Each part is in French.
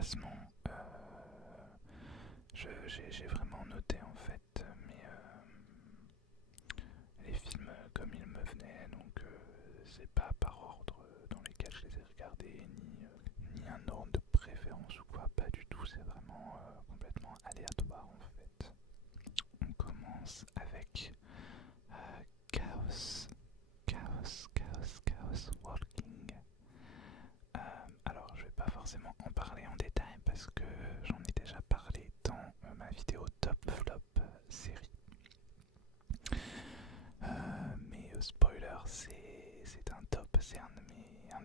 classement, j'ai vraiment noté en fait les films comme ils me venaient, donc c'est pas par ordre dans lesquels je les ai regardés, ni un ordre de préférence ou quoi, pas du tout, c'est vraiment complètement aléatoire en fait. On commence avec Chaos, Chaos Walking. Alors je vais pas forcément en parler en détail parce que j'en ai déjà parlé dans ma vidéo top flop série. Mais spoiler, c'est un top, c'est un de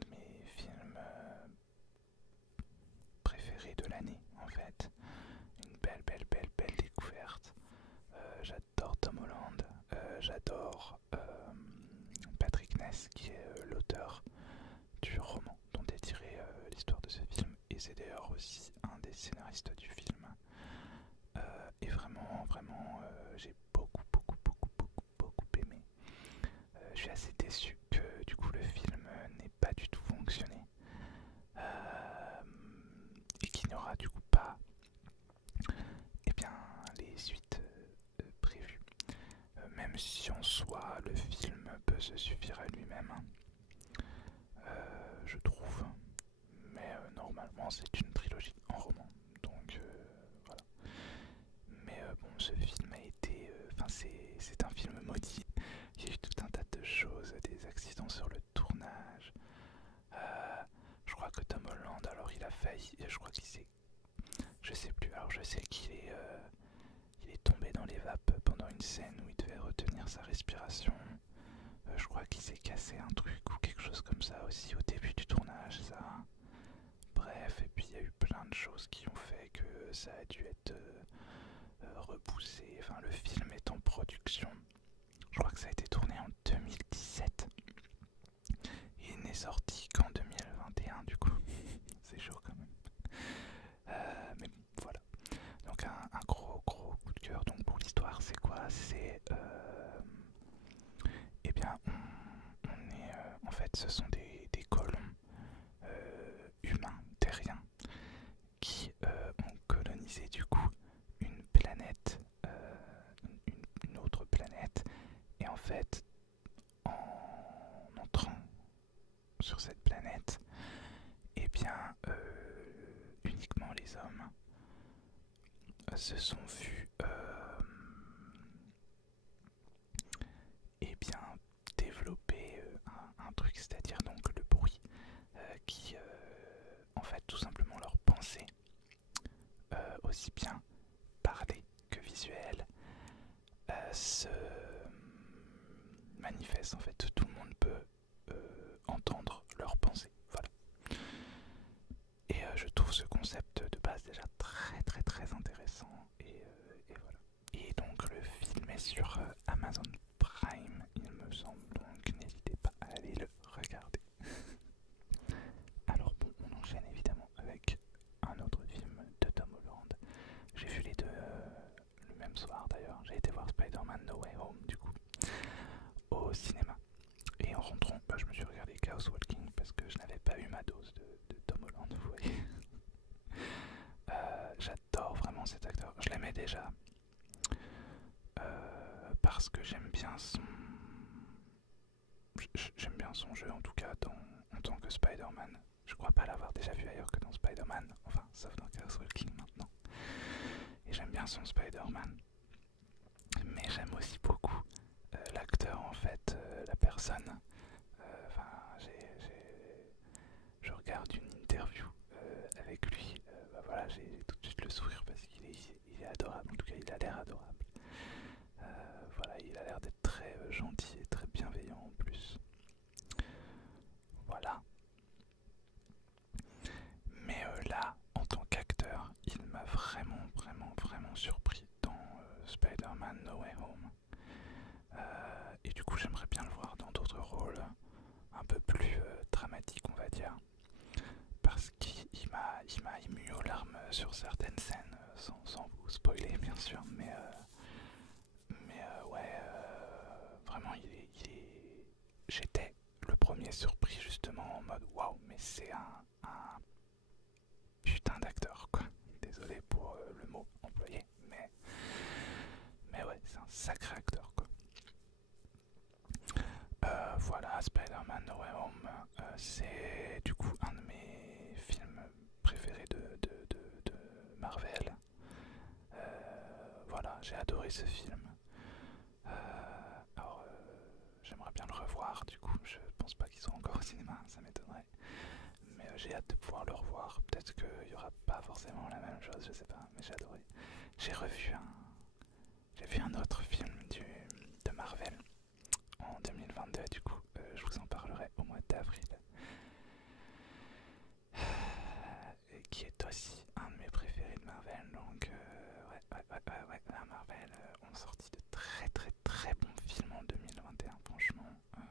mes films préférés de l'année en fait. Une belle découverte. J'adore Tom Holland, j'adore Patrick Ness qui est l'auteur du roman dont est tirée l'histoire de ce film, et c'est d'ailleurs aussi un des scénaristes du film. Et vraiment, j'ai beaucoup aimé. Je suis assez déçu que du coup le film n'ait pas du tout fonctionné, et qu'il n'y aura du coup pas bien, les suites prévues. Même si en soi le film peut se suffire à lui-même, je trouve. Mais normalement c'est une trilogie en roman, donc voilà. Mais bon, ce film a été... Enfin, c'est un film maudit. Il y a eu tout un tas de choses, des accidents sur le tournage. Je crois que Tom Holland, alors il a failli... Je crois qu'il s'est... Je sais plus, alors je sais il est tombé dans les vapes pendant une scène où il devait retenir sa respiration. Je crois qu'il s'est cassé un truc ou quelque chose comme ça aussi au début du tournage, ça. Bref, et puis il y a eu plein de choses qui ont fait que ça a dû être repoussé. Enfin, le film est en production. Je crois que ça a été tourné en 2017. Il n'est sorti qu'en 2021 du coup. C'est chaud quand même. Mais bon, voilà. Donc un gros coup de cœur. Donc pour l'histoire, c'est quoi? C'est eh bien, on est en fait, ce sont des colons humains terriens qui ont colonisé du coup une planète, une autre planète, et en fait, en entrant sur cette planète, eh bien, uniquement les hommes se sont vus eh bien, développer un truc, c'est-à-dire donc le bruit qui, en fait, tout simplement leur pensée, aussi bien parlé que visuel, se manifeste. En fait, tout le monde peut entendre leurs pensées. Voilà. Et je trouve ce concept de base déjà très intéressant. Et voilà. Et donc le film est sur Amazon Prime, il me semble. Donc n'hésitez pas à aller le regarder. Alors bon, on enchaîne évidemment avec un autre film de Tom Holland. J'ai vu les deux le même soir d'ailleurs. J'ai été voir Spider-Man No Way Home du coup au cinéma. Et en rentrant, je me suis regardé Chaos Walking parce que je n'avais pas eu ma dose de Tom Holland, vous voyez. J'adore vraiment cet acteur. Je l'aimais déjà parce que j'aime bien son jeu, en tout cas en tant que Spider-Man. Je crois pas l'avoir déjà vu ailleurs que dans Spider-Man, enfin sauf dans Chaos Walking maintenant. Et j'aime bien son Spider-Man, mais j'aime aussi beaucoup l'acteur en fait, la personne. Enfin, je regarde une interview avec lui, voilà, j'ai tout de suite le sourire parce il est adorable, en tout cas il a l'air adorable. Voilà, il a l'air d'être très gentil et très bienveillant en plus. Voilà. Mais là, en tant qu'acteur, il m'a vraiment surpris dans Spider-Man No Way Home. Et du coup, j'aimerais bien le voir dans d'autres rôles un peu plus dramatiques, on va dire. Parce qu'il m'a ému aux larmes sur certaines scènes, sans vous spoiler bien sûr, mais ouais, vraiment j'étais le premier surpris justement en mode waouh, mais c'est un putain d'acteur sacré acteur quoi. Voilà, Spider-Man No Way Home, c'est du coup un de mes films préférés de Marvel. Voilà, j'ai adoré ce film. J'aimerais bien le revoir, du coup, je pense pas qu'il soit encore au cinéma, ça m'étonnerait. Mais j'ai hâte de pouvoir le revoir. Peut-être qu'il y aura pas forcément la même chose, je sais pas, mais j'ai adoré. J'ai vu un autre film de Marvel en 2022, du coup, je vous en parlerai au mois d'avril. Qui est aussi un de mes préférés de Marvel, donc la Marvel ont sorti de très très très bons films en 2021, franchement, ouais.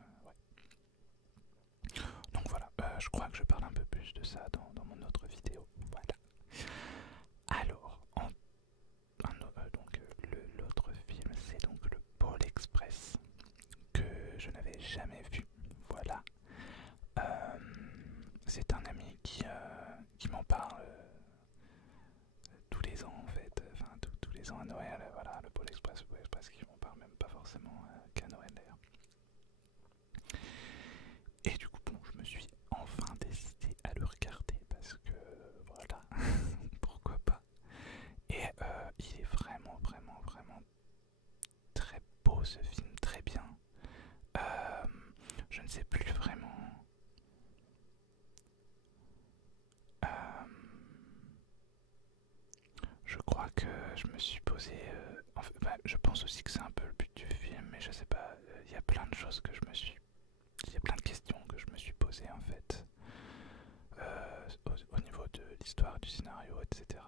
Donc voilà, je crois que je parle un peu plus de ça dans mon autre vidéo, voilà. Alors, l'autre film, c'est donc le Pôle Express, que je n'avais jamais vu, voilà. C'est un ami qui m'en parle tous les ans en fait, enfin tous les ans à Noël, voilà, le Pôle Express qui m'en parle même pas forcément qu'à Noël d'ailleurs. Et du coup bon, je me suis enfin décidé à le regarder parce que voilà, pourquoi pas. Et il est vraiment très beau ce film, très bien. Je ne sais plus vraiment. Je crois que je me suis posé. En fait, je pense aussi que c'est un peu le but du film, mais je sais pas. Il y a plein de choses que je me suis. Il y a plein de questions que je me suis posées en fait. Au niveau de l'histoire, du scénario, etc.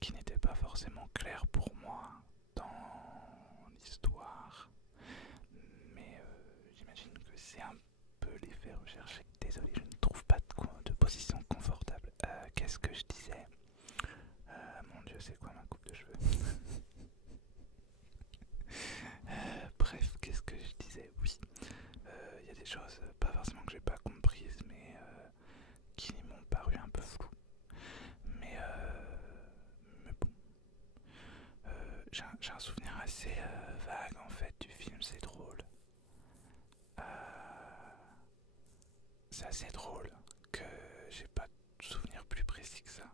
Qui n'étaient pas forcément claires pour moi dans l'histoire. Mais j'imagine que c'est un peu l'effet recherché. Désolé, je ne trouve pas de position confortable. Qu'est-ce que je disais? Mon dieu, c'est quoi ma coupe de cheveux? Bref, qu'est-ce que je disais? Oui, il y a des choses, pas forcément que j'ai pas comprises, mais qui m'ont paru un peu floues. Mais bon, j'ai un souvenir assez vague en fait du film, c'est drôle. Euh, c'est assez drôle que j'ai pas de souvenir plus précis que ça.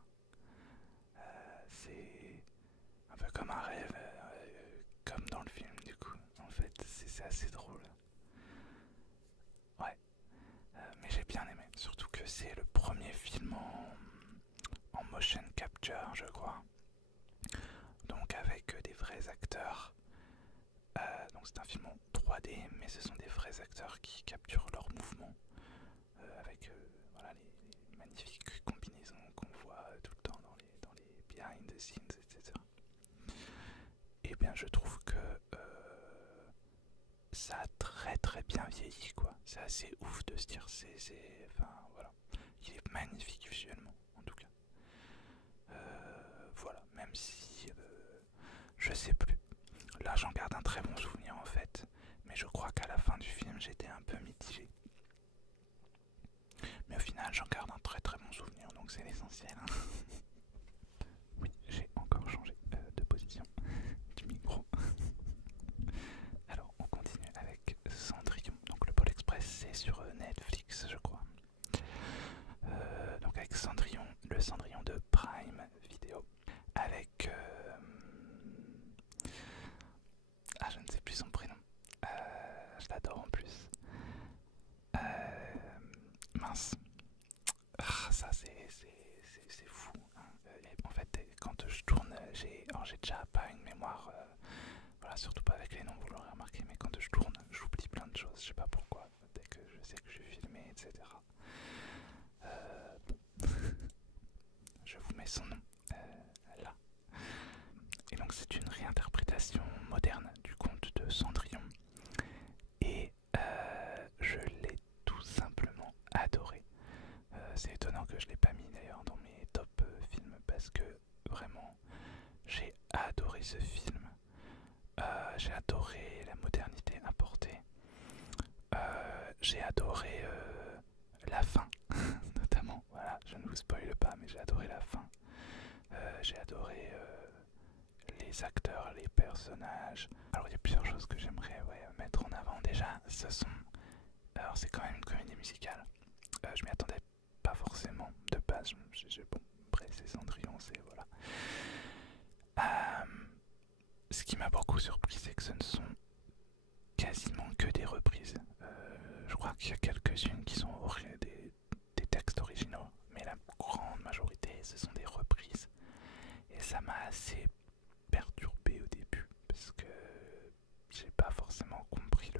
C'est un peu comme un rêve, comme dans le film du coup. En fait, c'est assez drôle. Ouais, mais j'ai bien aimé. Surtout que c'est le premier film en motion capture, je crois. Donc avec des vrais acteurs. Donc c'est un film en 3D, mais ce sont des vrais acteurs qui capturent leurs mouvements avec voilà, les magnifiques combinaisons qu'on voit tout le temps dans les behind the scenes, etc. Et bien je trouve que ça a très bien vieilli quoi. C'est assez ouf de se dire, enfin voilà, il est magnifique visuellement en tout cas. Voilà, même si je sais plus. Là j'en garde un très bon souvenir en fait, mais je crois qu'à la fin du film j'étais un peu mitigé. Mais au final j'en garde un très bon souvenir, donc c'est l'essentiel. Oui, j'ai encore changé de position du micro. Alors on continue avec Cendrillon. Donc le Pôle Express c'est sur Netflix je crois. Donc avec Cendrillon, le Cendrillon de Prime Video. Avec je ne sais plus son prénom. Je l'adore en plus. Mince. Ça c'est fou. Hein. En fait, quand je tourne, j'ai déjà pas une mémoire. Voilà, surtout pas avec les noms, vous l'aurez remarqué, mais quand je tourne, j'oublie plein de choses. Je sais pas pourquoi. Dès que je sais que je suis filmé, etc. Bon. Je vous mets son nom là. Et donc c'est une réinterprétation moderne du conte de Cendrillon. Et je l'ai tout simplement adoré. C'est étonnant que je l'ai pas mis d'ailleurs dans mes top films parce que vraiment j'ai adoré ce film. J'ai adoré la modernité apportée. J'ai adoré la fin, notamment. Voilà, je ne vous spoile pas, mais j'ai adoré la fin. J'ai adoré les les acteurs, les personnages. Alors il y a plusieurs choses que j'aimerais mettre en avant. Déjà, ce sont... Alors c'est quand même une comédie musicale. Je m'y attendais pas forcément de base. Bon, après c'est Cendrillon, c'est voilà. Ce qui m'a beaucoup surpris, c'est que ce ne sont quasiment que des reprises. Je crois qu'il y a quelques-unes qui sont des textes originaux, mais la grande majorité, ce sont des reprises. Et ça m'a assez perturbé au début, parce que j'ai pas forcément compris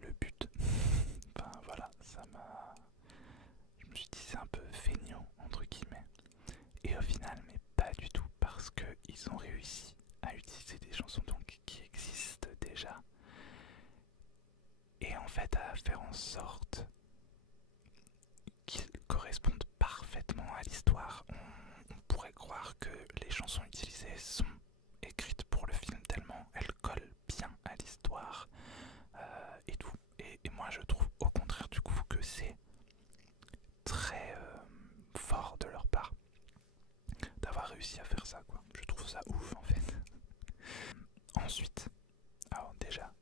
le but. Enfin voilà, ça m'a... Je me suis dit c'est un peu feignant, entre guillemets. Et au final, mais pas du tout, parce qu'ils ont réussi à utiliser des chansons donc qui existent déjà, et en fait à faire en sorte qu'ils correspondent parfaitement à l'histoire. On pourrait croire que les chansons utilisées sont écrites pour le film tellement elles collent bien à l'histoire et tout. Et moi je trouve au contraire du coup que c'est très fort de leur part d'avoir réussi à faire ça, quoi. Je trouve ça ouf en fait. Ensuite, alors déjà,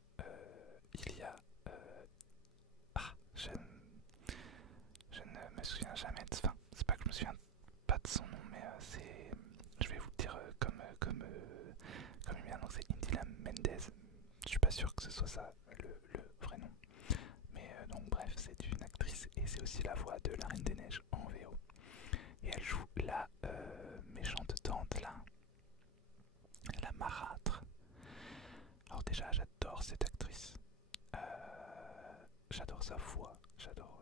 il y a... ah, je ne me souviens jamais de... Enfin, c'est pas que je me souviens pas de son nom, mais c'est... Je vais vous le dire comme il vient, donc c'est Indila Mendez. Je suis pas sûr que ce soit ça le vrai nom. Mais donc bref, c'est une actrice et c'est aussi la voix de la Reine des Neiges en VO. Et elle joue la méchante tante là, la marâtre. Alors déjà j'adore cette actrice, j'adore sa voix, j'adore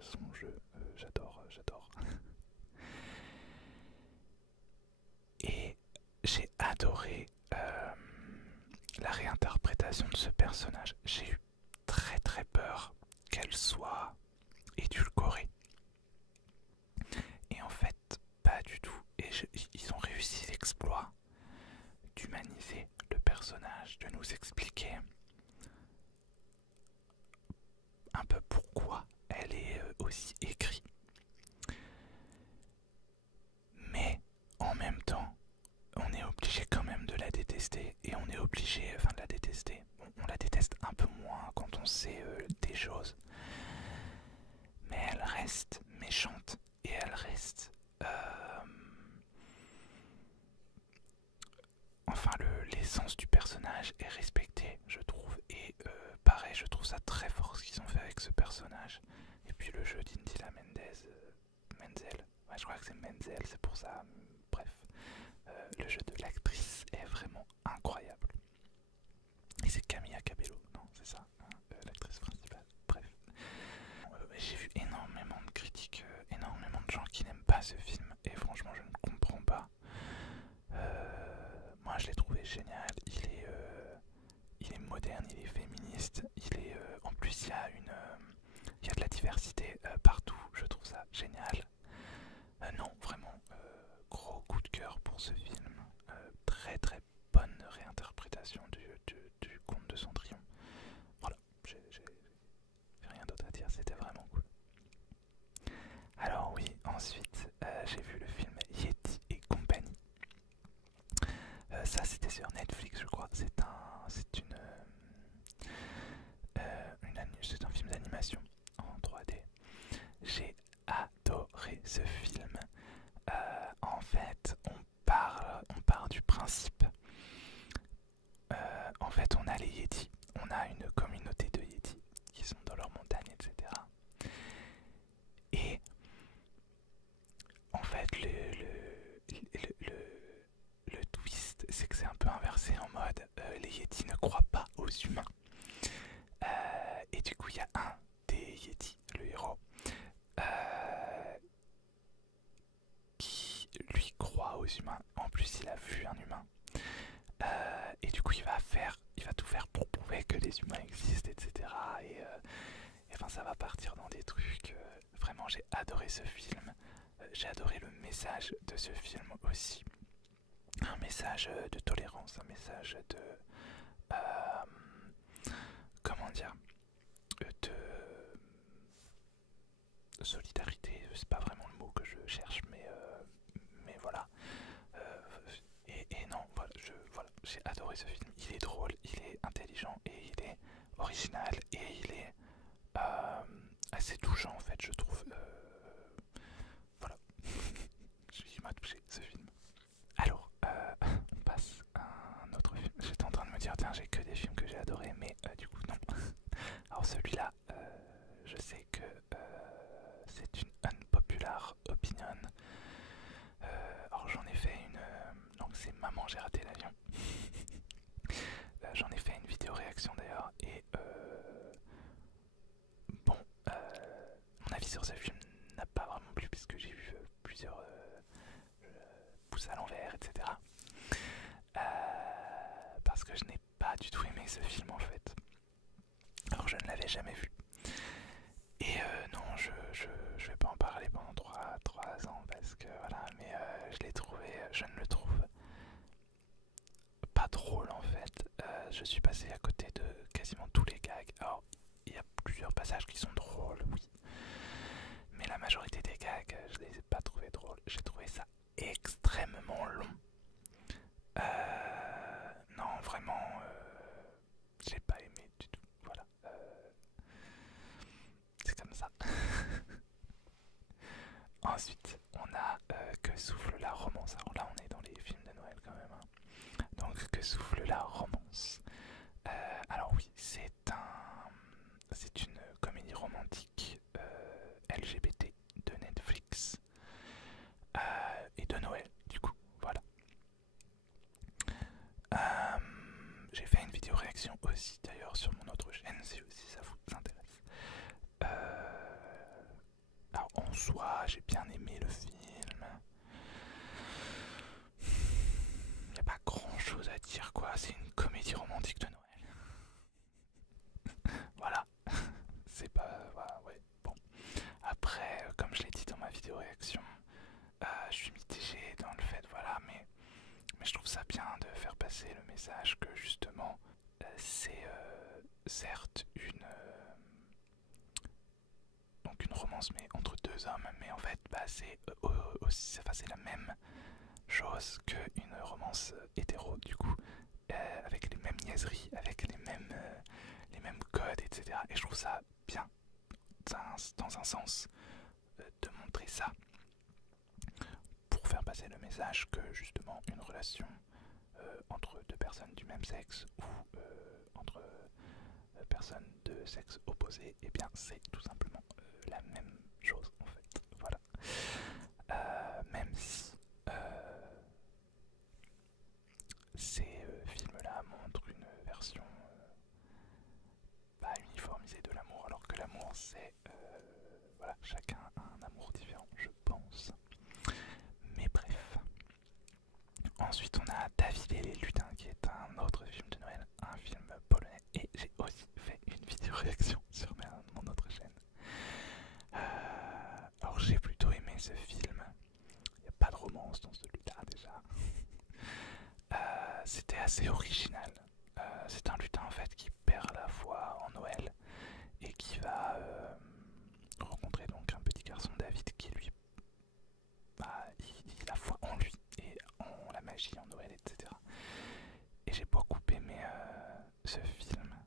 son jeu, j'adore. Et j'ai adoré la réinterprétation de ce personnage. J'ai eu très peur qu'elle soit édulcorée. Et en fait, pas du tout. Et ils ont réussi l'exploit d'humaniser le personnage, de nous expliquer un peu pourquoi elle est aussi écrite. Mais en même temps, on est obligé quand même de la détester. Et on est obligé, enfin de la détester. On la déteste un peu moins quand on sait des choses. Mais elle reste méchante. Et elle reste... Enfin, l'essence du personnage est respectée, je trouve. Et pareil, je trouve ça très fort ce qu'ils ont fait avec ce personnage. Et puis le jeu d'Indila Menzel. Ouais, je crois que c'est Menzel, c'est pour ça. Bref, le jeu de l'actrice est vraiment incroyable. Et c'est Camilla Cabello, non, c'est ça, hein, l'actrice principale. Bref. J'ai vu énormément de critiques, énormément de gens qui n'aiment pas ce film. Et franchement, je ne comprends pas. Moi je l'ai trouvé génial, il est moderne, il est féministe, en plus il y a de la diversité partout, je trouve ça génial. Non, vraiment, gros coup de cœur pour ce film, très bonne réinterprétation du conte de Cendrillon. Voilà, j'ai rien d'autre à dire, c'était vraiment cool. Alors oui, ensuite j'ai vu le film Yeti et compagnie. Ça c'était sur Netflix je crois, c'est un film d'animation en 3D. J'ai adoré ce film. En fait on part du principe. En fait on a les Yétis, on a une communauté de Yétis qui sont dans leurs montagnes, etc. Et en fait le twist, c'est que c'est un peu inversé en mode les Yétis ne croient pas aux humains. Et du coup, il y a un des Yétis, le héros, qui lui croit aux humains. En plus, il a vu un humain. Et du coup, il va tout faire pour prouver que les humains existent, etc. Et enfin, ça va partir dans des trucs. Vraiment, j'ai adoré ce film. J'ai adoré le message de ce film aussi. Un message de tolérance, un message de... comment dire, de solidarité, c'est pas vraiment le mot que je cherche, mais voilà. c'est touchant en fait, je trouve. Voilà, il m'a touché ce film. Alors, on passe à un autre film. J'étais en train de me dire, tiens, j'ai que des films que j'ai adorés, mais du coup, non. Alors, celui-là, je sais que c'est une unpopular opinion. Alors, j'en ai fait une. Donc, c'est Maman, j'ai raté l'avion. J'en ai fait une vidéo réaction d'ailleurs, et bon, mon avis sur ce film n'a pas vraiment plu, puisque j'ai vu plusieurs pouces à l'envers, etc. Parce que je n'ai pas du tout aimé ce film en fait. Alors je ne l'avais jamais vu. Et non, je vais pas en parler pendant 3 ans parce que voilà, mais je l'ai trouvé, je ne le trouve pas drôle en fait. Je suis passé à côté de quasiment tous les gags. Alors, il y a plusieurs passages qui sont drôles, oui. Mais la majorité des gags, je les ai pas trouvés drôles. J'ai trouvé ça extrêmement long. Non, vraiment, j'ai pas aimé du tout. Voilà. C'est comme ça. Ensuite, on a Que souffle la romance. Alors là, on est dans les films de Noël quand même. Hein. Donc, Que souffle la romance. Alors oui, c'est une comédie romantique LGBT de Netflix et de Noël, du coup. Voilà. J'ai fait une vidéo réaction aussi d'ailleurs sur mon autre chaîne si ça vous intéresse. Alors en soi, j'ai bien aimé le film. Il n'y a pas grand chose à dire quoi, c'est une comédie romantique de Noël. Voilà, c'est pas... Voilà, ouais, bon. Après, comme je l'ai dit dans ma vidéo réaction, je suis mitigé dans le fait, voilà, mais je trouve ça bien de faire passer le message que justement, c'est certes donc une romance mais entre deux hommes, mais en fait bah, c'est aussi, enfin, c'est la même chose qu'une romance hétéro du coup, avec les mêmes niaiseries, avec les mêmes codes, etc. Et je trouve ça bien dans un sens de montrer ça pour faire passer le message que justement une relation entre deux personnes du même sexe ou entre personnes de sexe opposé, et eh bien c'est tout simplement la même chose en fait. Voilà. Même si ces films-là montrent une version pas uniformisée de l'amour, alors que l'amour c'est voilà, chacun a un amour différent, je pense. Mais bref. Ensuite, on a David et les lutins, qui est un autre film de Noël, un film polonais. Et j'ai aussi fait une vidéo réaction sur mon autre chaîne. Alors, j'ai plutôt aimé ce film. Il n'y a pas de romance dans celui-là déjà. C'était assez original. C'est un lutin en fait qui perd la foi en Noël et qui va rencontrer donc un petit garçon David qui lui, bah, il a foi en lui et en la magie, en Noël, etc. Et j'ai beaucoup aimé ce film.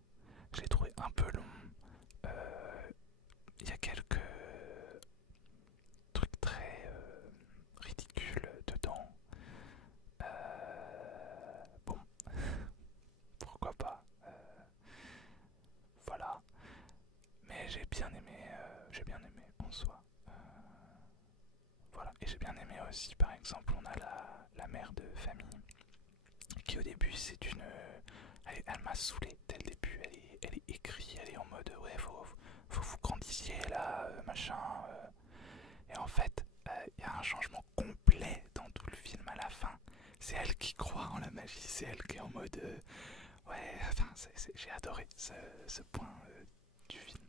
Je l'ai trouvé un peu long. Il y a quelques trucs très ridicules dedans. Bon, pourquoi pas. Voilà. Mais j'ai bien aimé en soi. Voilà. Et j'ai bien aimé aussi, par exemple, on a la mère de famille qui au début c'est une... elle m'a saoulé dès le début, elle est écrite, elle est en mode ouais faut vous grandissiez là, machin. Et en fait, il y a un changement complet dans tout le film à la fin. C'est elle qui croit en la magie, c'est elle qui est en mode ouais, enfin j'ai adoré ce point du film.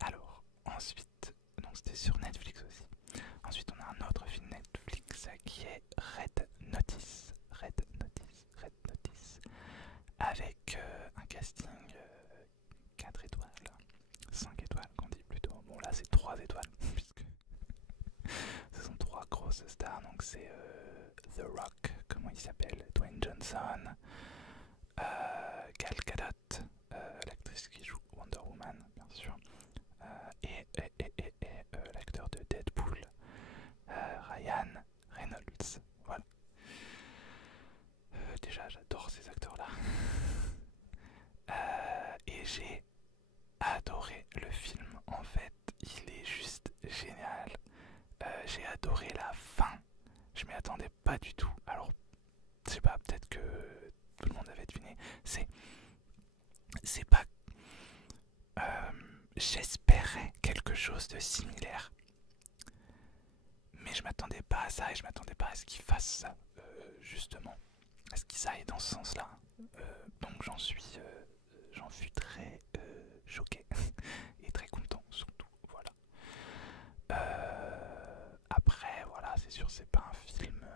Alors, ensuite, donc c'était sur Netflix aussi. Ensuite, on a un autre film Netflix qui est Red Notice. Red Notice. Avec un casting 4 étoiles, 5 étoiles qu'on dit plutôt. Bon, là c'est 3 étoiles, puisque ce sont 3 grosses stars. Donc c'est The Rock, comment il s'appelle, Dwayne Johnson, Gal Gadot, l'actrice qui joue Wonder Woman, bien sûr. chose de similaire. Mais je m'attendais pas à ça et je m'attendais pas à ce qu'ils fassent ça, justement. À ce qu'ils aillent dans ce sens-là. Donc j'en fus très choqué et très content surtout. Voilà. Après, voilà, c'est sûr, c'est pas un film.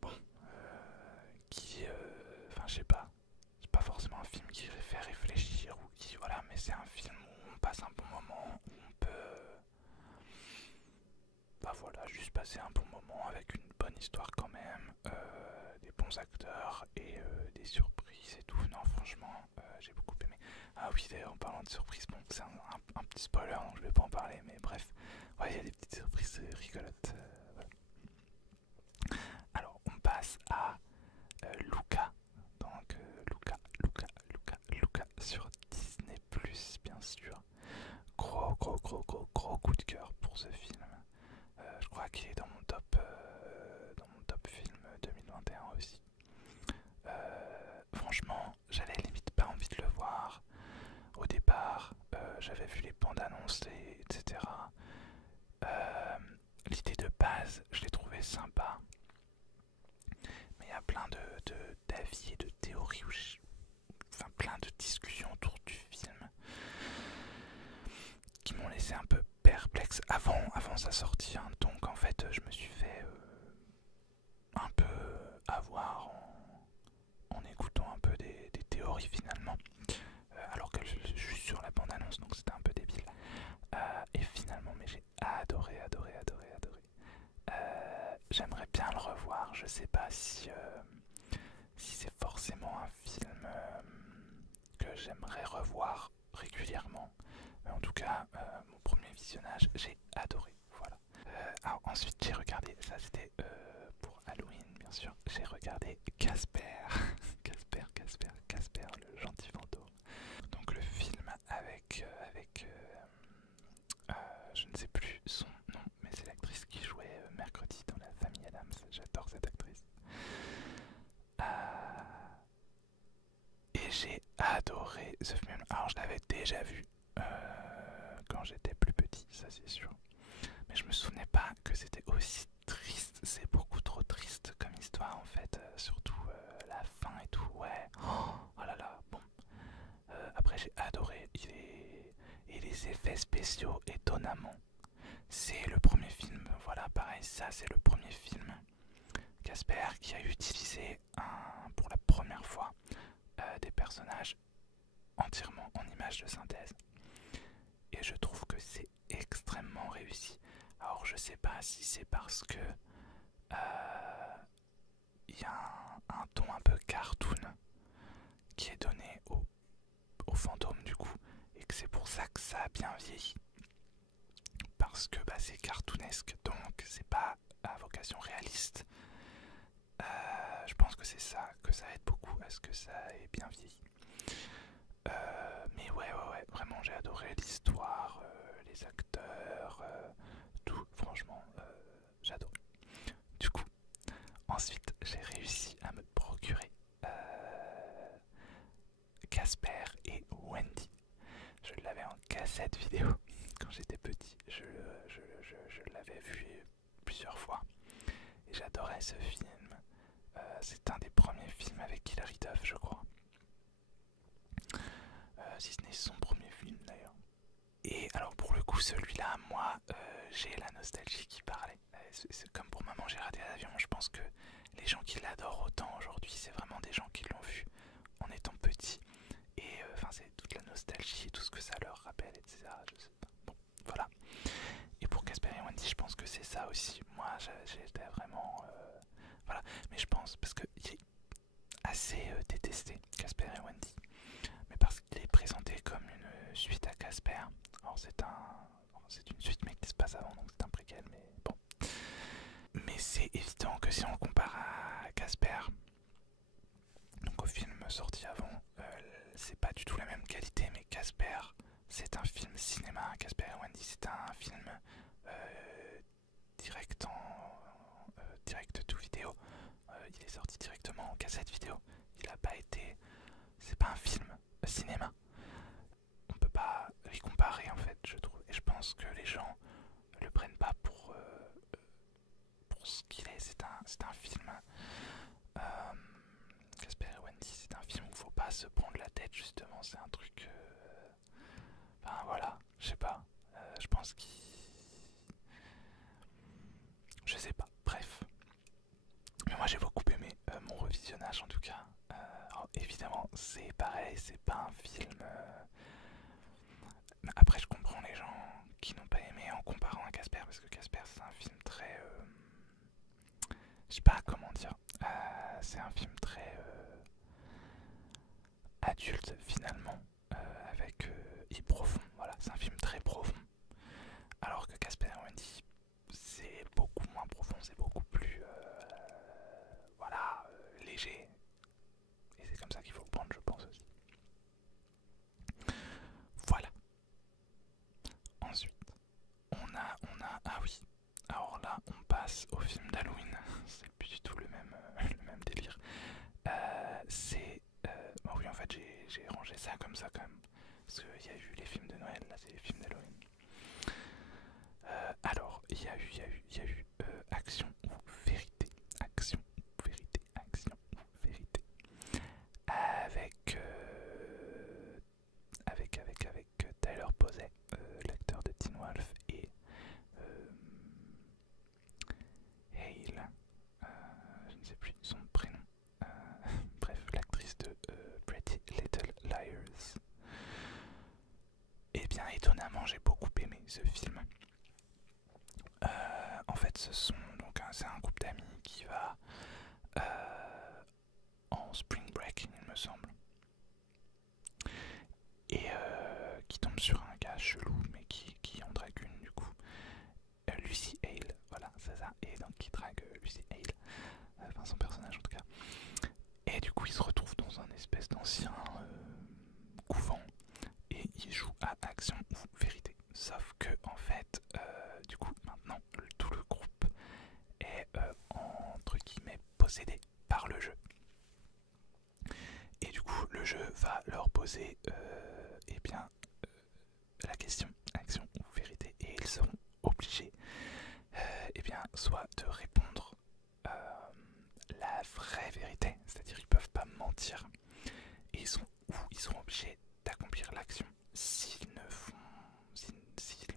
Bon, enfin, je sais pas. C'est pas forcément un film qui fait réfléchir ou qui, voilà, mais c'est un film où on passe un bon moment, où on peut, bah voilà, juste passer un bon moment avec une bonne histoire quand même, des bons acteurs et des surprises et tout. Non, franchement, j'ai beaucoup aimé. Ah oui, d'ailleurs, en parlant de surprises, bon, c'est un petit spoiler, donc je vais pas en parler, mais bref, ouais, il y a des petites surprises rigolotes. Voilà. Alors, on passe à Luca. Donc, Luca sur Disney+, bien sûr. Gros coup de cœur pour ce film. Je crois qu'il est dans mon top film 2021 aussi. Franchement, j'avais limite pas envie de le voir. Au départ, j'avais vu les bandes annonces, etc. L'idée de base, je l'ai trouvée sympa. Mais il y a plein d'avis et de théories, enfin plein de discussions autour du film qui m'ont laissé un peu perplexe avant sa sortie. Hein. Donc en fait, je me suis fait un peu avoir en écoutant un peu des théories finalement. Alors que je suis sur la bande-annonce, donc c'était un peu débile. Et finalement, mais j'ai adoré. J'aimerais bien le revoir. Je sais pas si c'est forcément un film que j'aimerais revoir régulièrement. Mais en tout cas, mon premier visionnage, j'ai adoré. Voilà. Alors ensuite, j'ai regardé, ça c'était pour Halloween, bien sûr. J'ai regardé Casper. Casper, le gentil fantôme. Donc le film avec je ne sais plus son nom, mais c'est l'actrice qui jouait mercredi dans La Famille Adams. J'adore cette actrice. Et j'ai adoré ce film. Alors je l'avais déjà vu quand j'étais plus petit, ça c'est sûr. Mais je me souvenais pas que c'était aussi triste. C'est beaucoup trop triste comme histoire en fait. Surtout la fin et tout. Ouais. Oh là là. Bon. Après j'ai adoré. Et les effets spéciaux étonnamment. C'est le premier film. Voilà, pareil. Ça c'est le premier film. Casper qui a utilisé pour la première fois des personnages entièrement en images de synthèse. Et je trouve que c'est extrêmement réussi. Alors je sais pas si c'est parce que y a un ton un peu cartoon qui est donné au fantôme du coup, et que c'est pour ça que ça a bien vieilli. Parce que bah, c'est cartoonesque, donc c'est pas à vocation réaliste. Je pense que c'est ça, que ça aide beaucoup à ce que ça ait bien vieilli. Mais ouais, vraiment j'ai adoré l'histoire, les acteurs, tout, franchement, j'adore. Du coup, ensuite j'ai réussi à me procurer Casper et Wendy. Je l'avais en cassette vidéo quand j'étais petit, je l'avais vu plusieurs fois et j'adorais ce film. C'est un des premiers films avec Hilary Duff, je crois. Si ce n'est son premier film d'ailleurs. Et alors pour le coup celui-là, moi j'ai la nostalgie qui parlait. C'est comme pour Maman j'ai raté l'avion. Je pense que les gens qui l'adorent autant aujourd'hui, c'est vraiment des gens qui l'ont vu en étant petit. Et enfin c'est toute la nostalgie et tout ce que ça leur rappelle, etc. Je sais pas. Bon, voilà. Et pour Casper et Wendy, je pense que c'est ça aussi. Moi j'étais vraiment... voilà. Mais je pense, parce qu'il est assez détesté, Casper et Wendy. Mais parce qu'il est présenté comme une suite à Casper. Alors c'est une suite mais qui se passe avant, donc c'est un préquel, mais bon. Mais c'est évident que si on le compare à Casper, donc au film sorti avant, c'est pas du tout la même qualité, mais Casper, c'est un film cinéma. Casper et Wendy, c'est un film direct to vidéo. Il est sorti directement en cassette vidéo. Il a pas été... C'est pas un film cinéma. On peut pense que les gens le prennent pas pour ce qu'il est. C'est un film. Euh, Casper et Wendy, c'est un film où il faut pas se prendre la tête, justement. C'est un truc. Enfin voilà, je sais pas. Je pense qu'il. Je sais pas, bref. Mais moi j'ai beaucoup aimé mon revisionnage en tout cas. Alors, évidemment, c'est pareil, c'est pas un film. Après, je comprends les gens qui n'ont pas aimé en comparant à Casper, parce que Casper c'est un film très. Je sais pas comment dire. C'est un film très adulte finalement, et profond. Voilà, c'est un film très profond. Alors que Casper et Wendy, c'est beaucoup moins profond, c'est beaucoup plus voilà, léger. Et c'est comme ça qu'il faut le prendre, je pense aussi. Voilà. Ensuite, ah oui. Alors là, on passe au film d'Halloween. C'est plus du tout le même délire. Bon, oui, en fait, j'ai rangé ça comme ça quand même. Parce qu'il y a eu les films de Noël, là, c'est les films d'Halloween. Alors, il y a eu Action ou Vérité. Action ou Vérité. Action ou Vérité. Avec, Tyler Posey, l'acteur de Teen Wolf, et Hale, je ne sais plus son prénom. Euh, Bref, l'actrice de Pretty Little Liars. Et bien étonnamment, j'ai beaucoup aimé ce film. En fait, c'est un groupe d'amis qui va en spring break, il me semble, et qui tombe sur un gars chelou, mais qui en drague une du coup. Lucy Hale, voilà, c'est ça, et donc qui drague Lucy Hale, enfin son personnage en tout cas. Et du coup, il se retrouve dans un espèce d'ancien couvent et il joue à Action ou Vérité. Sauf que, en fait, du coup, maintenant, tout le groupe est entre guillemets possédé par le jeu. Et du coup, le jeu va leur poser eh bien, la question Action ou Vérité, et ils seront obligés eh bien, soit de répondre la vraie vérité, c'est-à-dire ils peuvent pas mentir, et ils seront obligés d'accomplir l'action s'ils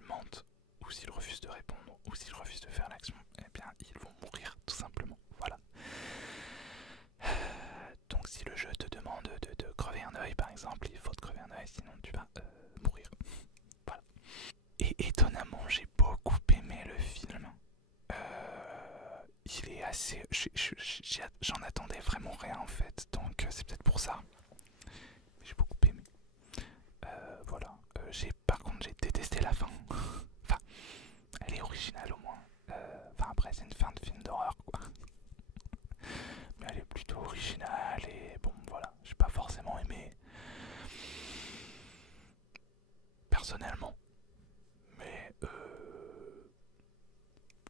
mentent, ou s'ils refusent de répondre, ou s'ils refusent de faire l'action, eh bien ils vont mourir tout simplement. Voilà. Donc si le jeu te demande de crever un œil par exemple, il faut te crever un œil, sinon tu vas mourir. Voilà. Et étonnamment, j'ai beaucoup aimé le film. Il est assez. J'en attendais vraiment rien en fait, donc c'est peut-être pour ça. J'ai beaucoup aimé. Voilà. Par contre, j'ai détesté la fin. Enfin, elle est originale au moins. Enfin, après, c'est une fin de film d'horreur quoi. Mais elle est plutôt originale et bon, voilà. J'ai pas forcément aimé. Personnellement. Mais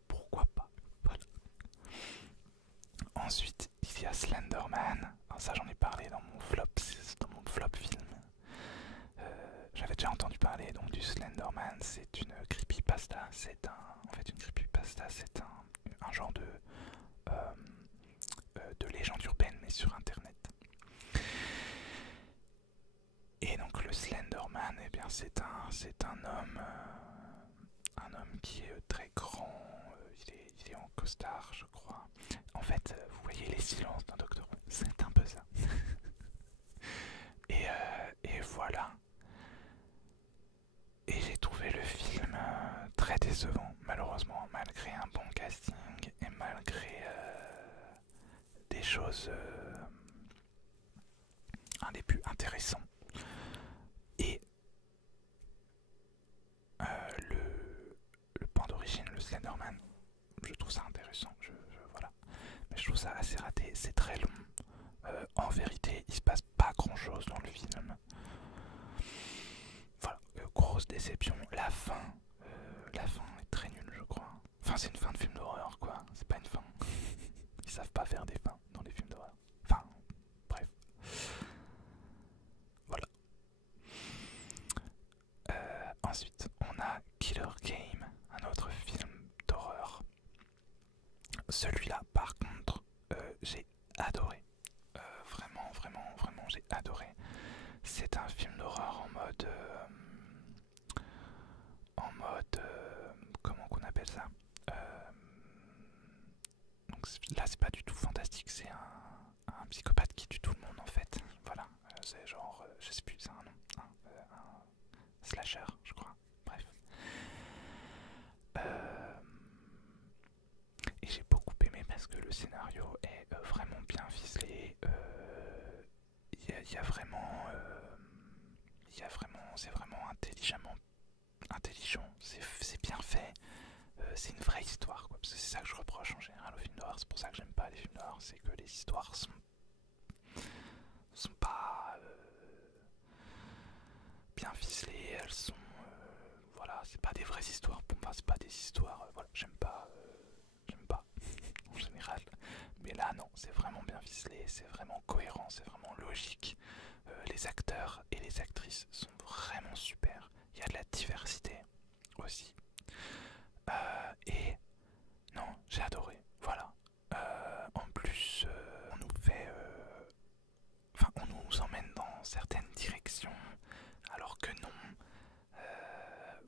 pourquoi pas. Voilà. Ensuite, il y a Slenderman. Alors ça, j'en ai parlé dans mon flop film. J'avais déjà entendu parler donc du Slenderman. C'est une creepypasta. En fait, une creepypasta, c'est un genre de légende urbaine, mais sur Internet. Et donc le Slenderman, eh bien, c'est un homme qui est très grand. Il est en costard, je crois. En fait, vous voyez les silences d'un Doctor Who, c'est un peu ça. Et voilà. Et j'ai trouvé le film très décevant, malheureusement, malgré un bon casting et malgré des choses, un des plus intéressants. Et le point d'origine, le Slenderman, je trouve ça intéressant. Voilà. Mais je trouve ça assez raté, c'est très long. En vérité, il se passe pas grand chose dans le film. Voilà, grosse déception. La fin est très nulle, je crois. Enfin, c'est une fin de film d'horreur, quoi. C'est pas une fin. Ils savent pas faire des fins dans les films d'horreur. Enfin, bref. Voilà. Ensuite, on a Killer celui-là, par contre, j'ai adoré. Vraiment, vraiment, vraiment, j'ai adoré. C'est un film d'horreur comment qu'on appelle ça? Donc là, c'est pas du tout fantastique, c'est un psychopathe qui tue tout le monde en fait. Voilà, c'est genre, je sais plus, c'est un nom, un slasher, je crois. Bref. Et j'ai beaucoup aimé parce que le scénario est vraiment bien ficelé. Il y a vraiment, c'est vraiment intelligent, c'est bien fait. C'est une vraie histoire, quoi. Parce que c'est ça que je reproche en général aux films d'horreur. C'est pour ça que j'aime pas les films d'horreur, c'est que les histoires sont pas bien ficelées. Elles sont, voilà, c'est pas des vraies histoires. Pour moi, c'est pas des histoires. Voilà, j'aime pas en général. Mais là, non, c'est vraiment bien ficelé, c'est vraiment cohérent, c'est vraiment logique. Les acteurs et les actrices sont vraiment super. Il y a de la diversité aussi. Et non, j'ai adoré. Voilà. En plus, on nous fait, enfin, on nous emmène dans certaines directions, alors que non.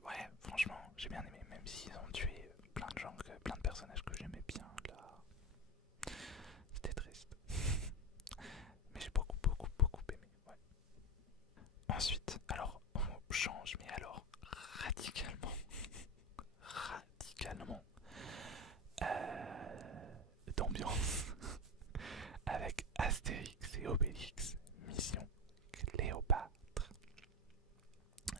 Ouais, franchement, j'ai bien aimé, même s'ils ont tué plein de gens, plein de personnages que j'aimais bien. Là, c'était triste. Mais j'ai beaucoup, beaucoup, beaucoup aimé. Ouais. Ensuite, alors, on change, mais alors radicalement, radicalement d'ambiance avec Astérix et Obélix, Mission Cléopâtre.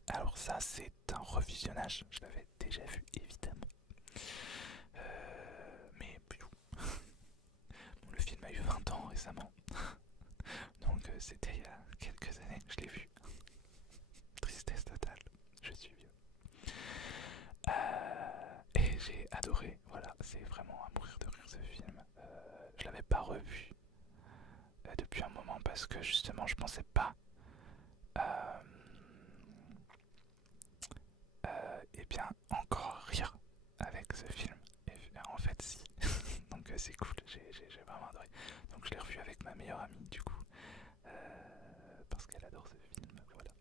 Alors ça, c'est un revisionnage, je l'avais déjà vu évidemment. Mais plutôt. Bon, le film a eu 20 ans récemment, donc c'était il y a quelques années que je l'ai vu. Tristesse totale, je suis vieux. Et j'ai adoré, voilà, c'est vraiment à mourir de rire ce film. Je l'avais pas revu depuis un moment parce que justement je pensais pas et bien encore rire avec ce film. Et en fait si, donc c'est cool, j'ai vraiment adoré. Donc je l'ai revu avec ma meilleure amie du coup, parce qu'elle adore ce film, voilà.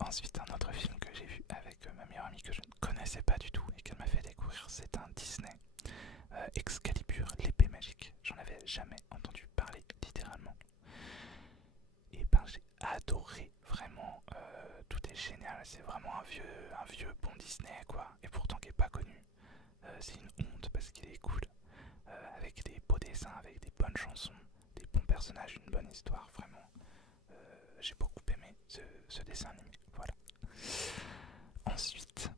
Ensuite, un autre film que j'ai vu avec ma meilleure amie que je ne connaissais pas du tout et qu'elle m'a fait découvrir, c'est un Disney, Excalibur, l'épée magique. J'en avais jamais entendu parler, littéralement. Et ben j'ai adoré, vraiment, tout est génial, c'est vraiment un vieux bon Disney quoi, et pourtant qui est pas connu. C'est une honte parce qu'il est cool, avec des beaux dessins, avec des bonnes chansons, des bons personnages, une bonne histoire, vraiment. J'ai beaucoup aimé ce dessin animé, voilà. Ensuite,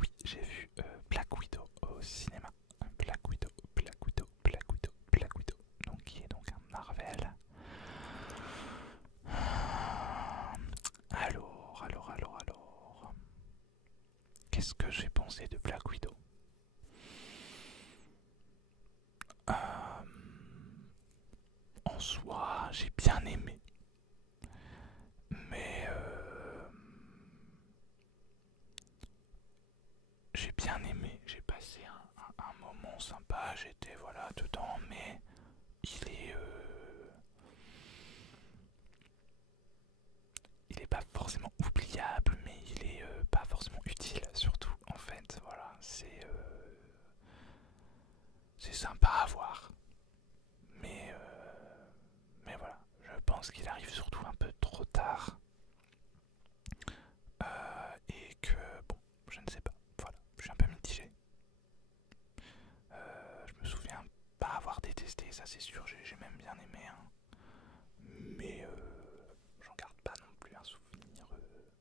oui, j'ai vu Black Widow au cinéma. Black Widow, Black Widow, Black Widow, Black Widow, donc qui est donc un Marvel. Alors, qu'est-ce que j'ai pensé de Black Widow? En soi, j'ai bien aimé, mais j'ai bien aimé, j'ai passé un moment sympa, j'étais voilà dedans, mais il est pas forcément oubliable, mais il est pas forcément utile surtout en fait, voilà, c'est sympa à voir, mais voilà, je pense qu'il arrive surtout un peu trop tard. Et que, bon, je ne sais pas, voilà, je suis un peu mitigé. Je me souviens pas avoir détesté, ça c'est sûr, j'ai même bien aimé, hein. Mais j'en garde pas non plus un souvenir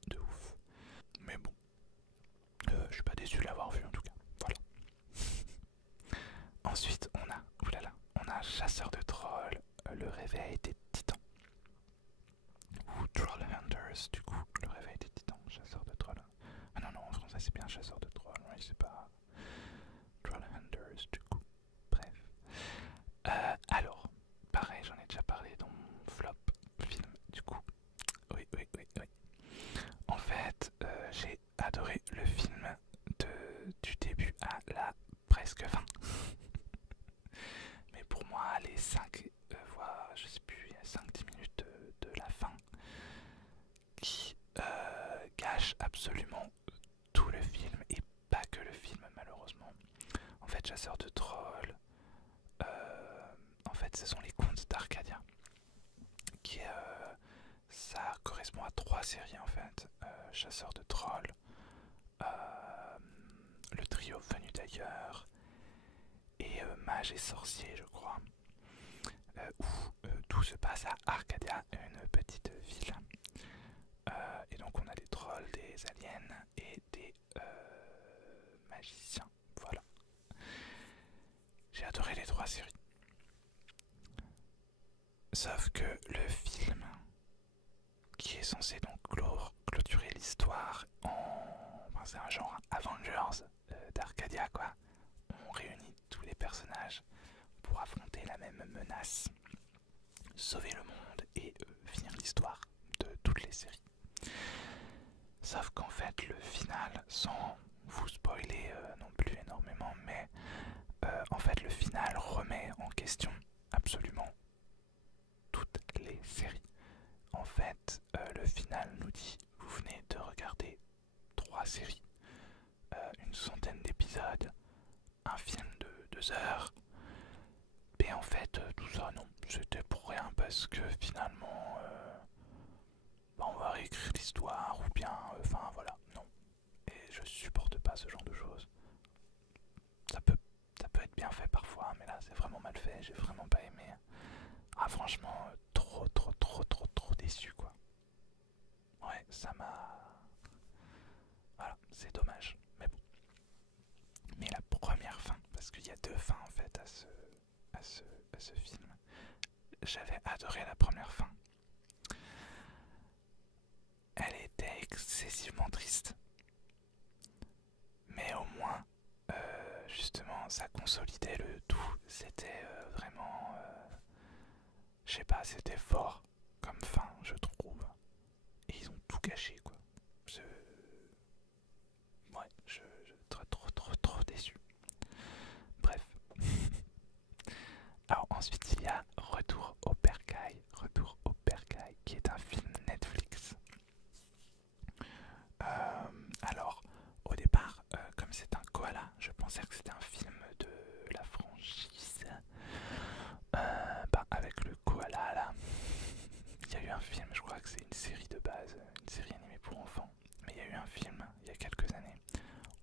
de ouf. Mais bon, je suis pas déçu de l'avoir vu en tout cas, voilà. Ensuite, on a Chasseur de trolls, le réveil des titans. Ou Trollhunters, du coup, le réveil des titans, chasseur de trolls. Ah non, en français c'est bien chasseur de trolls, oui, c'est pas Trollhunters, du coup. Bref. Alors, pareil, j'en ai déjà parlé dans mon flop film, du coup. Oui. En fait, j'ai adoré le film du début à la absolument tout le film et pas que le film malheureusement. En fait, Chasseur de trolls, en fait ce sont les contes d'Arcadia, qui ça correspond à 3 séries en fait. Chasseur de trolls, le trio venu d'ailleurs et Mage et sorcier je crois, où tout se passe à Arcadia, une petite ville. Et donc on a des trolls, des aliens et des magiciens. Voilà. J'ai adoré les 3 séries. Sauf que le film, qui est censé donc clôturer l'histoire en... Enfin, c'est un genre Avengers d'Arcadia quoi. On réunit tous les personnages pour affronter la même menace, sauver le monde et finir l'histoire de toutes les séries. Sauf qu'en fait le final, sans vous spoiler non plus énormément, mais en fait le final remet en question absolument toutes les séries. En fait le final nous dit vous venez de regarder 3 séries, une centaine d'épisodes, un film de 2 heures. Et en fait tout ça non, c'était pour rien parce que finalement on va réécrire l'histoire ou bien enfin voilà, non. Et je supporte pas ce genre de choses. Ça peut être bien fait parfois, mais là c'est vraiment mal fait, j'ai vraiment pas aimé. Ah franchement, trop déçu quoi. Ouais, ça m'a... Voilà, c'est dommage, mais bon. Mais la première fin, parce qu'il y a 2 fins en fait à ce film. J'avais adoré la première fin. Elle était excessivement triste. Mais au moins, justement, ça consolidait le tout. C'était vraiment... je sais pas, c'était fort comme fin, je trouve. Et ils ont tout gâché, quoi. Ouais, trop déçu. Bref. Alors ensuite, il y a Retour au Bercail. Retour au Bercail, qui est un film Netflix. Alors, au départ, comme c'est un koala, je pensais que c'était un film de la franchise. Avec le koala là, il y a eu un film, je crois que c'est une série de base, une série animée pour enfants. Mais il y a eu un film il y a quelques années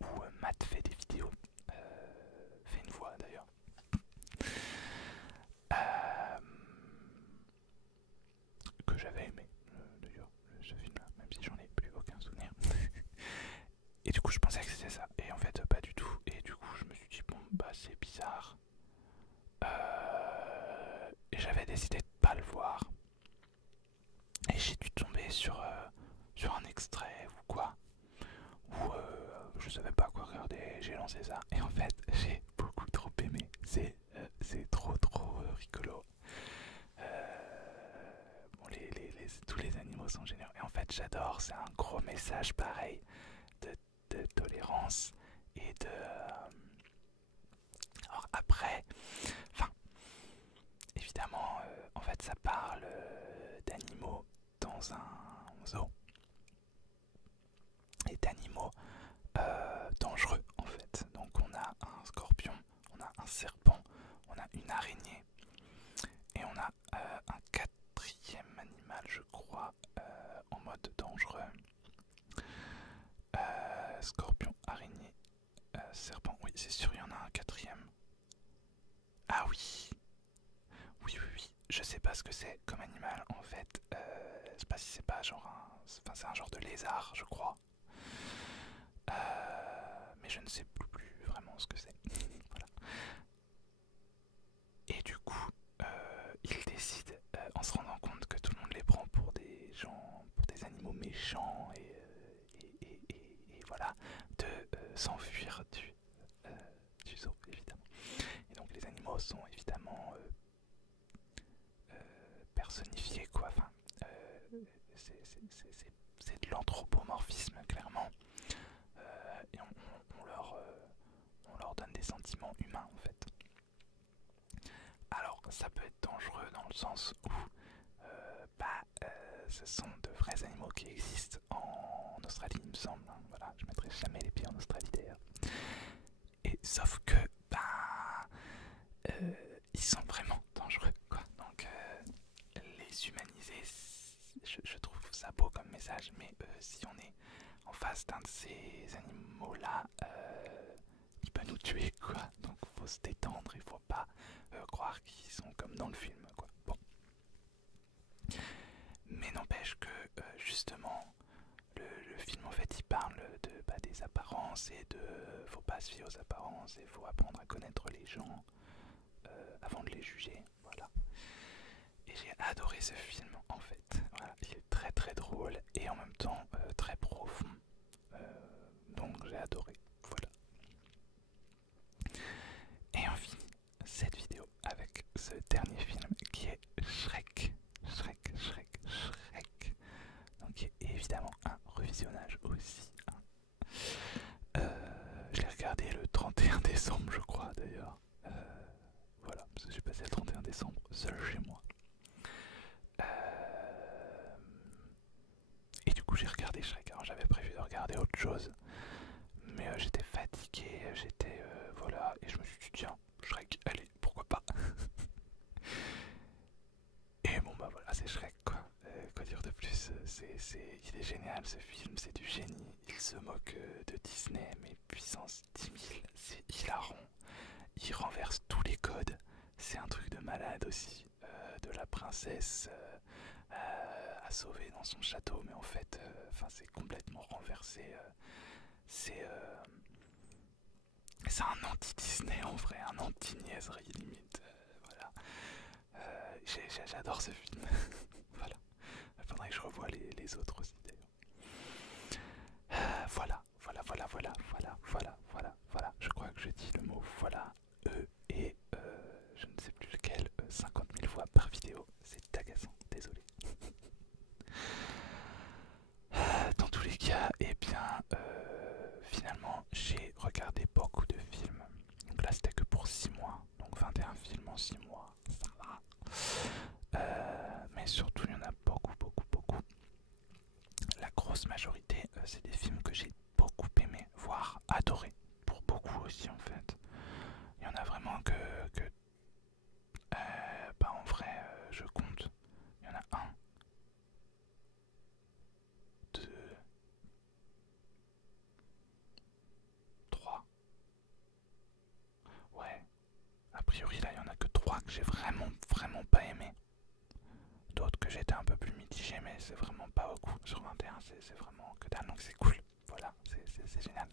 où Matt fait des vidéos, fait une voix d'ailleurs. Que j'avais aimé d'ailleurs, ce film là, même si j'en ai plus aucun souvenir. Et du coup je pensais que c'était ça, et en fait pas du tout. Et du coup je me suis dit bon bah c'est bizarre. Et j'avais décidé de pas le voir. Et j'ai dû tomber sur un extrait ou quoi. Ou je savais pas quoi regarder, j'ai lancé ça. Et en fait j'ai beaucoup trop aimé. C'est trop rigolo. Bon, tous les animaux sont géniaux. Et en fait j'adore, c'est un gros message pareil de tolérance et de... alors après, enfin, évidemment, en fait ça parle d'animaux dans un zoo. Et d'animaux dangereux en fait. Donc on a un scorpion, on a un serpent, on a une araignée et on a un 4e animal je crois en mode dangereux. Scorpion, araignée, serpent, oui c'est sûr il y en a un 4e. Ah oui, oui, je sais pas ce que c'est comme animal en fait. Je sais pas si c'est pas genre enfin c'est un genre de lézard je crois. Mais je ne sais plus vraiment ce que c'est. Voilà. Et du coup, il décide, en se rendant compte que tout le monde les prend pour des gens, pour des animaux méchants et voilà, de s'enfuir du zoo évidemment. Et donc les animaux sont évidemment personnifiés quoi. Enfin, c'est de l'anthropomorphisme clairement. Et on leur donne des sentiments humains en fait. Alors ça peut être dangereux dans le sens où ce sont de vrais animaux qui existent en Australie, il me semble. Hein. Voilà, je mettrai jamais les pieds en Australie d'ailleurs. Et sauf que, ils sont vraiment dangereux, quoi. Donc, les humaniser, je trouve ça beau comme message, mais si on est en face d'un de ces animaux-là, il peut nous tuer, quoi. Donc, faut se détendre, il faut pas croire qu'ils sont comme dans le film, quoi. Bon. Mais n'empêche que, justement, le film, en fait, il parle des apparences et de... Faut pas se fier aux apparences et faut apprendre à connaître les gens avant de les juger, voilà. Et j'ai adoré ce film, en fait. Voilà, il est très très drôle et en même temps très profond. Donc j'ai adoré, voilà. Et on finit cette vidéo avec ce dernier film qui est Shrek. Donc qui est évidemment un revisionnage aussi. Je l'ai regardé le 31 décembre, je crois d'ailleurs. Voilà, parce que j'ai passé le 31 décembre seul chez moi. Et du coup j'ai regardé Shrek. Alors j'avais prévu de regarder autre chose, mais j'étais fatigué, voilà, et je me suis dit tiens, Shrek, allez, pourquoi pas. Et bon bah voilà, c'est Shrek quoi. Quoi dire de plus, il est génial ce film, c'est du génie. Il se moque de Disney, mais puissance 10 000, c'est hilarant. Il renverse tous les codes, c'est un truc de malade aussi. De la princesse à sauver dans son château, mais en fait, c'est complètement renversé. C'est un anti-Disney en vrai, un anti-niaiserie limite. Voilà. J'adore ce film. Voilà. Il faudrait que je revoie les autres aussi d'ailleurs. Voilà. Je crois que je dis le mot voilà, et je ne sais plus lequel, 50 000 fois par vidéo. C'est agaçant, désolé. Dans tous les cas, eh bien, finalement, j'ai regardé beaucoup de films. Donc là, c'était que pour 6 mois. Donc 21 films en 6 mois, ça va. Mais surtout, il y en a beaucoup. La grosse majorité, c'est des films que j'ai beaucoup aimés, voire adorés. Pour beaucoup aussi, en fait. Il y en a vraiment que en vrai, je compte. Il y en a un, deux, trois. Ouais. A priori, là, il y en a que 3 que j'ai vraiment pas aimé. D'autres que j'étais un peu plus mitigé, mais c'est vraiment pas beaucoup. Sur 21, c'est vraiment que dalle, donc c'est cool. Voilà, c'est génial.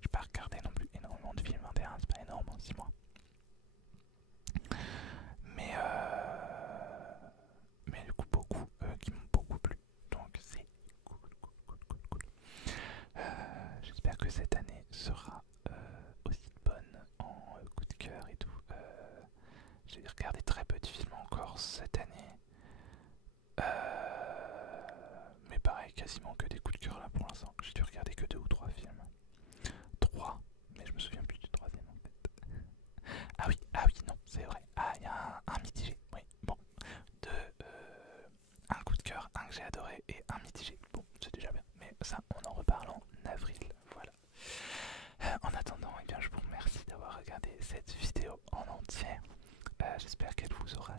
J'ai pas regardé non plus énormément de films. 21, c'est pas énorme en 6 mois. Mais du coup, beaucoup qui m'ont beaucoup plu. Donc c'est cool. J'espère que cette année sera aussi bonne en coup de cœur et tout. J'ai regardé très peu de films encore cette année. Mais pareil, quasiment que des coups de cœur là pour l'instant. J'ai dû regarder que 2 ou 3 films. 3, mais je me souviens plus du troisième en fait. Ah oui, non, c'est vrai. Ah, il y a un mitigé. Oui, bon. Un coup de cœur, un que j'ai adoré et un mitigé. Bon, c'est déjà bien. Mais ça, on en reparle en avril. Voilà. En attendant, eh bien, je vous remercie d'avoir regardé cette vidéo en entière. J'espère qu'elle vous aura